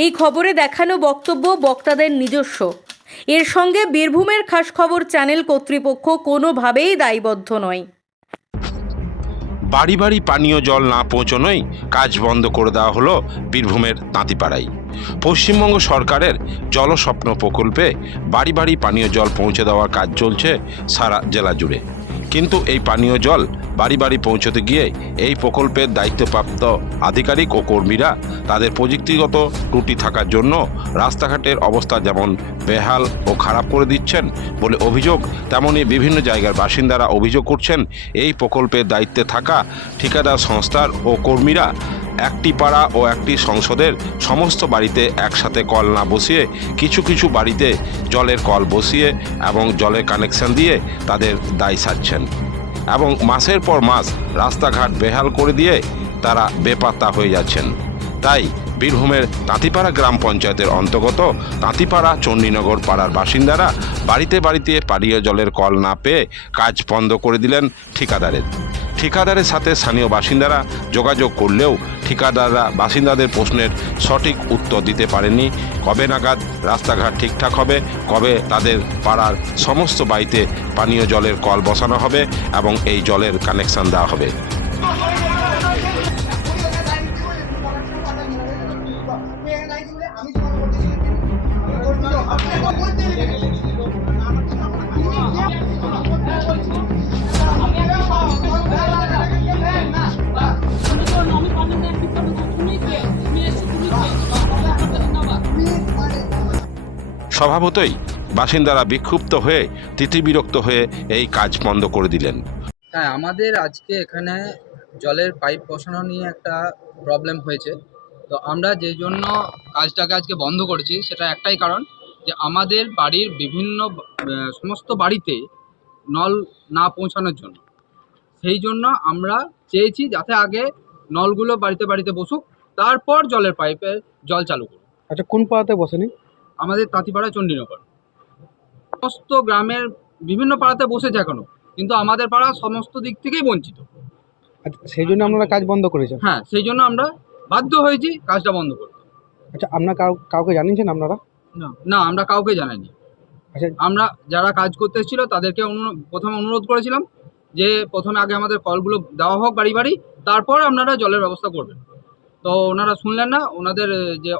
এই খবরে দেখানো বক্তব্য বক্তাদের নিজস্ব। এর সঙ্গে বীরভূমের খাস খবর চ্যানেল কর্তৃপক্ষ কোনোভাবেই দায়বদ্ধ নয়। বাড়ি বাড়ি পানীয় জল না পৌঁছানোই কাজ বন্ধ করে দেওয়া হলো বীরভূমের তাঁতিপাড়ায়। পশ্চিমবঙ্গ সরকারের জলস্বপ্ন প্রকল্পে বাড়ি বাড়ি পানীয় জল পৌঁছে দেওয়ার কাজ চলছে সারা জেলা জুড়ে। কিন্তু এই পানীয় জল বাড়ি বাড়ি পৌঁছতে গিয়ে এই প্রকল্পের দায়িত্বপ্রাপ্ত আধিকারিক ও কর্মীরা তাদের প্রযুক্তিগত ত্রুটি থাকার জন্য রাস্তাঘাটের অবস্থা যেমন বেহাল ও খারাপ করে দিচ্ছেন বলে অভিযোগ, তেমনই বিভিন্ন জায়গার বাসিন্দারা অভিযোগ করছেন এই প্রকল্পের দায়িত্বে থাকা ঠিকাদার সংস্থার ও কর্মীরা একটি পাড়া ও একটি সংসদের সমস্ত বাড়িতে একসাথে কল না বসিয়ে কিছু কিছু বাড়িতে জলের কল বসিয়ে এবং জলের কানেকশন দিয়ে তাদের দায় সারছেন এবং মাসের পর মাস রাস্তাঘাট বেহাল করে দিয়ে তারা বেপাত্তা হয়ে যাচ্ছেন। তাই বীরভূমের তাঁতিপাড়া গ্রাম পঞ্চায়েতের অন্তর্গত তাঁতিপাড়া চণ্ডীনগর পাড়ার বাসিন্দারা বাড়িতে বাড়িতে পানীয় জলের কল না পেয়ে কাজ বন্ধ করে দিলেন ঠিকাদারের সাথে স্থানীয় বাসিন্দারা যোগাযোগ করলেও ঠিকাদাররা বাসিন্দাদের প্রশ্নের সঠিক উত্তর দিতে পারেননি। কবে নাগাদ রাস্তাঘাট ঠিকঠাক হবে, কবে তাদের পাড়ার সমস্ত বাড়িতে পানীয় জলের কল বসানো হবে এবং এই জলের কানেকশন দেওয়া হবে। স্বভাবতই বাসিন্দারা বিক্ষুব্ধ হয়ে তিতিবিরক্ত হয়ে এই কাজ বন্ধ করে দিলেন। হ্যাঁ, আমাদের আজকে এখানে জলের পাইপ বসানো নিয়ে একটা প্রবলেম হয়েছে। তো আমরা যে জন্য কাজটাকে আজকে বন্ধ করেছি সেটা একটাই কারণ, যে আমাদের বাড়ির বিভিন্ন সমস্ত বাড়িতে নল না পৌঁছানোর জন্য। সেই জন্য আমরা চেয়েছি যাতে আগে নলগুলো বাড়িতে বাড়িতে বসুক, তারপর জলের পাইপে জল চালু করুক। আচ্ছা, কোন পাড়াতে বসেনি? আমাদের তাঁতিপাড়া চণ্ডীনগর সমস্ত গ্রামের বিভিন্ন পাড়াতে বসেছে এখনো, কিন্তু আমাদের পাড়া সমস্ত দিক থেকেই বঞ্চিত। আচ্ছা, সেই জন্য আপনারা কাজ বন্ধ করেছেন? হ্যাঁ, সেই জন্য আমরা বাধ্য হয়েছি কাজটা বন্ধ করতে। আচ্ছা, আপনারা কাউকে জানিয়েছেন আপনারা? না, আমরা কাউকে জানাইনি। আচ্ছা, আমরা যারা কাজ করতে এসেছিল তাদেরকে প্রথমে অনুরোধ করেছিলাম যে প্রথমে আগে আমাদের কলগুলো দেওয়া হোক বাড়ি বাড়ি, তারপর আপনারা জলের ব্যবস্থা করবেন। তো ওনারা শুনলেন না। ওনাদের যে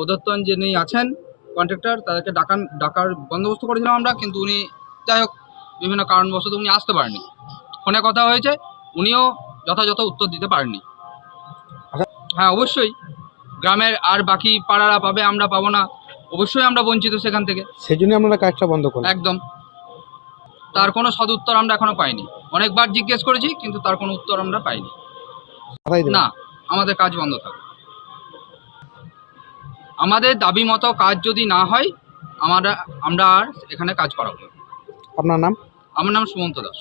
অধ্যতন যিনি আছেন কন্ট্রাক্টর, তাদেরকে ডাকার বন্দোবস্ত করেছিলাম আমরা, কিন্তু উনি যাই হোক বিভিন্ন কারণবশত উনি আসতে পারেননি। ফোনে কথা হয়েছে, উনিও যথাযথ উত্তর দিতে পারেননি। হ্যাঁ, অবশ্যই গ্রামের আর বাকি পাড়ারা পাবে, আমরা পাবো না, অবশ্যই আমরা বঞ্চিত সেখান থেকে। সেই জন্য আপনারা কাজটা বন্ধ করেন? একদম। তার কোনো সদুত্তর আমরা এখনো পাইনি। অনেকবার জিজ্ঞেস করেছি, কিন্তু তার কোনো উত্তর আমরা পাইনি। না, আমাদের কাজ বন্ধ থাকবে। আমাদের দাবি মতো কাজ যদি না হয় আমরা আর এখানে কাজ করাবো। আপনার নাম? আমার নাম সুমন্ত দাস।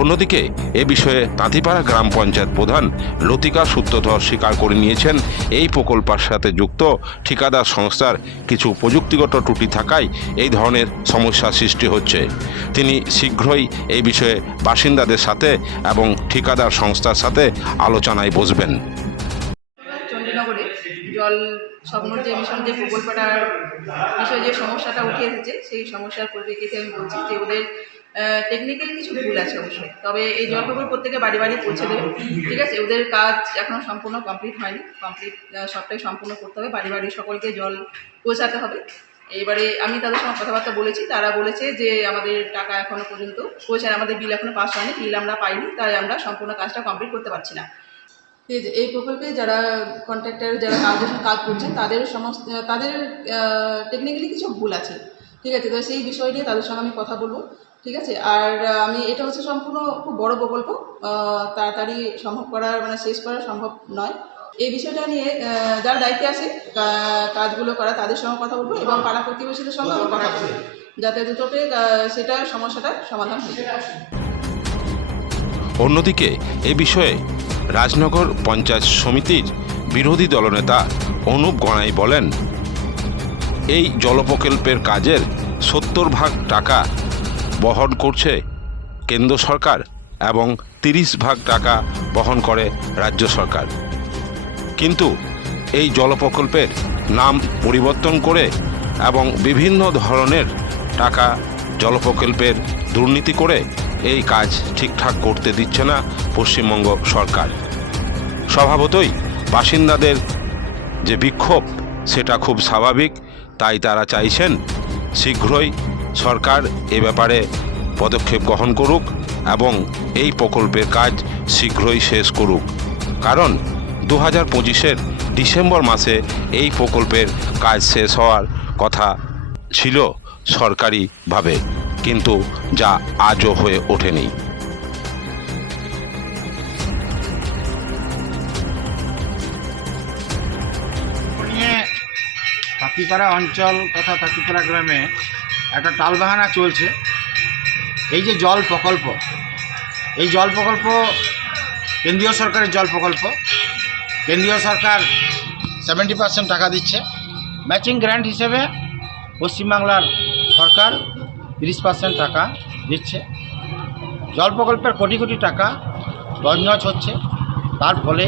অন্যদিকে এ বিষয়ে তাঁতিপাড়া গ্রাম পঞ্চায়েত প্রধান লতিকা সূত্রধর স্বীকার করে নিয়েছেন এই প্রকল্পের সাথে যুক্ত ঠিকাদার সংস্থার কিছু প্রযুক্তিগত ত্রুটি থাকায় এই ধরনের সমস্যার সৃষ্টি হচ্ছে। তিনি শীঘ্রই এই বিষয়ে বাসিন্দাদের সাথে এবং ঠিকাদার সংস্থার সাথে আলোচনায় বসবেন। চণ্ডীনগরে জল স্বপ্নর যে মিশন যে প্রকল্পটার বিষয়ে যে সমস্যাটা উঠে এসেছে, সেই সমস্যার পরিপ্রেক্ষিতে আমি বলছি যে ওদের টেকনিক্যালি কিছু ভুল আছে অবশ্যই। তবে এই জল প্রকল্প প্রত্যেকে বাড়ি বাড়ি পৌঁছে দেবে, ঠিক আছে। ওদের কাজ এখনও সম্পূর্ণ কমপ্লিট হয়নি। সবটাই সম্পূর্ণ করতে হবে, বাড়ি বাড়ি সকলকে জল পৌঁছাতে হবে। এবারে আমি তাদের সঙ্গে কথাবার্তা বলেছি, তারা বলেছে যে আমাদের টাকা এখনও পর্যন্ত পৌঁছায়, আমাদের বিল এখনও পাস হয়নি, বিল আমরা পাইনি, তাই আমরা সম্পূর্ণ কাজটা কমপ্লিট করতে পারছি না। এই প্রকল্পে যারা কন্ট্রাক্টর যারা কাজ করছেন তাদের টেকনিক্যালি কিছু ভুল আছে, ঠিক আছে। তো সেই বিষয় নিয়ে তাদের সঙ্গে আমি কথা বলবো, ঠিক আছে। আর এটা হচ্ছে সম্পূর্ণ খুব বড় প্রকল্প, তাড়াতাড়ি সম্ভব করার শেষ করা সম্ভব নয়। এই বিষয়টা নিয়ে যার দায়িত্বে আছে কাজগুলো করা, তাদের সঙ্গে কথা বলবো এবং পাড়া প্রতিবেশীদের সঙ্গে আমি কথা বলবো, যাতে দুটোতে সমস্যাটার সমাধান হয়ে যায়। অন্যদিকে এ বিষয়ে রাজনগর পঞ্চায়েত সমিতির বিরোধী দলনেতা অনুপ গণাই বলেন, এই জল প্রকল্পের কাজের ৭০% টাকা বহন করছে কেন্দ্র সরকার এবং ৩০% টাকা বহন করে রাজ্য সরকার। কিন্তু এই জল প্রকল্পের নাম পরিবর্তন করে এবং বিভিন্ন ধরনের টাকা জল প্রকল্পের দুর্নীতি করে এই কাজ ঠিকঠাক করতে দিচ্ছে না পশ্চিমবঙ্গ সরকার। স্বভাবতই বাসিন্দাদের যে বিক্ষোভ সেটা খুব স্বাভাবিক, তাই তারা চাইছেন শীঘ্রই সরকার এ ব্যাপারে পদক্ষেপ গ্রহণ করুক এবং এই প্রকল্পের কাজ শীঘ্রই শেষ করুক। কারণ 2025-এর ডিসেম্বর মাসে এই প্রকল্পের কাজ শেষ হওয়ার কথা ছিল সরকারিভাবে, কিন্তু যা আজও হয়ে ওঠেনি। নিয়ে তাঁতিপাড়া অঞ্চল তথা তাঁতিপাড়া গ্রামে একটা টালবাহানা চলছে। এই যে জল প্রকল্প, এই জল প্রকল্প কেন্দ্রীয় সরকারের জল প্রকল্প। কেন্দ্রীয় সরকার 70% টাকা দিচ্ছে, ম্যাচিং গ্র্যান্ট হিসেবে পশ্চিমবাংলার সরকার 30% টাকা দিচ্ছে। জল প্রকল্পের কোটি কোটি টাকা তছনছ হচ্ছে, তার ফলে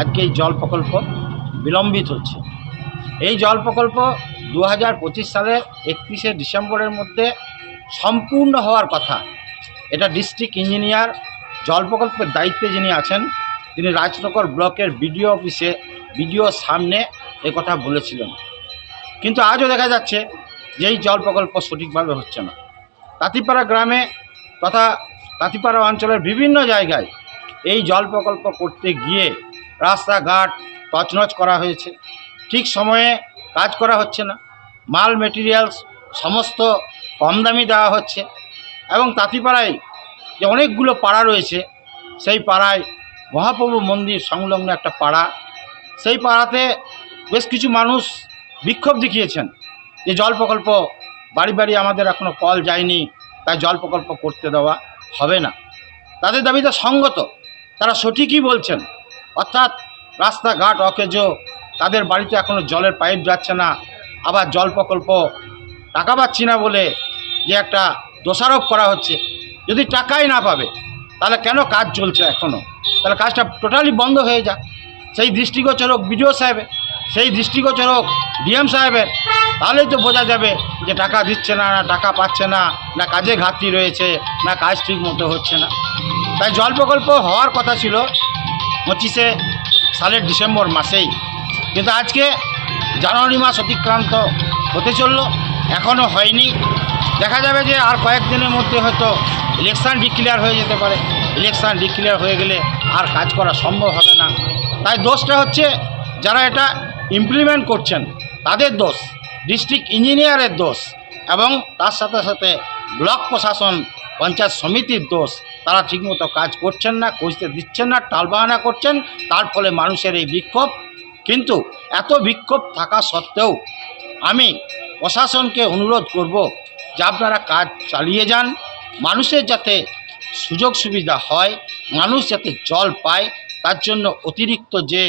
আজকে এই জল প্রকল্প বিলম্বিত হচ্ছে। এই জল প্রকল্প 2025 সালের 31শে ডিসেম্বরের মধ্যে সম্পূর্ণ হওয়ার কথা। এটা ডিস্ট্রিক্ট ইঞ্জিনিয়ার জল প্রকল্পের দায়িত্বে যিনি আছেন তিনি রাজনগর ব্লকের বিডিও অফিসে বিডিওর সামনে কথা বলেছিলেন, কিন্তু আজও দেখা যাচ্ছে যে এই জল প্রকল্প সঠিকভাবে হচ্ছে না। তাঁতিপাড়া গ্রামে তথা তাঁতিপাড়া অঞ্চলের বিভিন্ন জায়গায় এই জল প্রকল্প করতে গিয়ে রাস্তাঘাট তছনছ করা হয়েছে, ঠিক সময়ে কাজ করা হচ্ছে না, মাল মেটেরিয়ালস সমস্ত কম দামি দেওয়া হচ্ছে। এবং তাঁতিপাড়ায় যে অনেকগুলো পাড়া রয়েছে, সেই পাড়ায় মহাপ্রভু মন্দির সংলগ্ন একটা পাড়া, সেই পাড়াতে বেশ কিছু মানুষ বিক্ষোভ দেখিয়েছেন যে জল প্রকল্প বাড়ি বাড়ি আমাদের এখনও কল যায়নি, তাই জল প্রকল্প করতে দেওয়া হবে না। তাদের দাবিটা সঙ্গত, তারা সঠিকই বলছেন। অর্থাৎ রাস্তাঘাট অকেজো, তাদের বাড়িতে এখনও জলের পাইপ যাচ্ছে না, আবার জল প্রকল্প টাকা পাচ্ছি না বলে যে একটা দোষারোপ করা হচ্ছে। যদি টাকাই না পাবে তাহলে কেন কাজ চলছে এখনও? তাহলে কাজটা টোটালি বন্ধ হয়ে যাক। সেই দৃষ্টিগোচর হোক বিডিও সাহেবের, সেই দৃষ্টিগোচর হোক ডিএম সাহেবের, তাহলেই তো বোঝা যাবে যে টাকা দিচ্ছে না, না টাকা পাচ্ছে না, না কাজে ঘাটতি রয়েছে, না কাজ ঠিক মতো হচ্ছে না। তাই জল প্রকল্প হওয়ার কথা ছিল 25শে সালের ডিসেম্বর মাসেই, কিন্তু আজকে জানুয়ারি মাস অতিক্রান্ত হতে চলল, এখনও হয়নি। দেখা যাবে যে আর কয়েকদিনের মধ্যে হয়তো ইলেকশান ডিক্লেয়ার হয়ে যেতে পারে। ইলেকশান ডিক্লেয়ার হয়ে গেলে আর কাজ করা সম্ভব হবে না। তাই দোষটা হচ্ছে যারা এটা ইমপ্লিমেন্ট করছেন তাদের দোষ, ডিস্ট্রিক্ট ইঞ্জিনিয়ারের দোষ, এবং তার সাথে সাথে ব্লক প্রশাসন পঞ্চায়েত সমিতির দোষ। তারা ঠিকমতো কাজ করছেন না, করতে দিচ্ছেন না, টালবাহানা করছেন, তার ফলে মানুষের এই বিক্ষোভ। কিন্তু এত বিক্ষোভ থাকা সত্ত্বেও আমি প্রশাসনকে অনুরোধ করব যে আপনারা কাজ চালিয়ে যান, মানুষের যাতে সুযোগ সুবিধা হয়, মানুষ যাতে জল পায়, তার জন্য অতিরিক্ত যে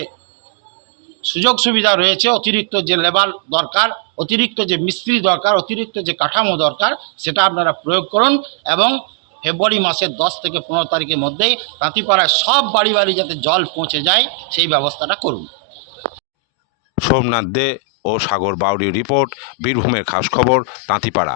সুযোগ সুবিধা রয়েছে, অতিরিক্ত যে লেবার দরকার, অতিরিক্ত যে মিস্ত্রি দরকার, অতিরিক্ত যে কাঠামো দরকার, সেটা আপনারা প্রয়োগ করুন এবং ফেব্রুয়ারি মাসের 10 থেকে 15 তারিখের মধ্যেই তাঁতিপাড়ায় সব বাড়ি বাড়ি যাতে জল পৌঁছে যায় সেই ব্যবস্থাটা করুন। সোমনাথ দে ও সাগর বাউরি রিপোর্ট, বীরভূমের খাস খবর, তাঁতিপাড়া।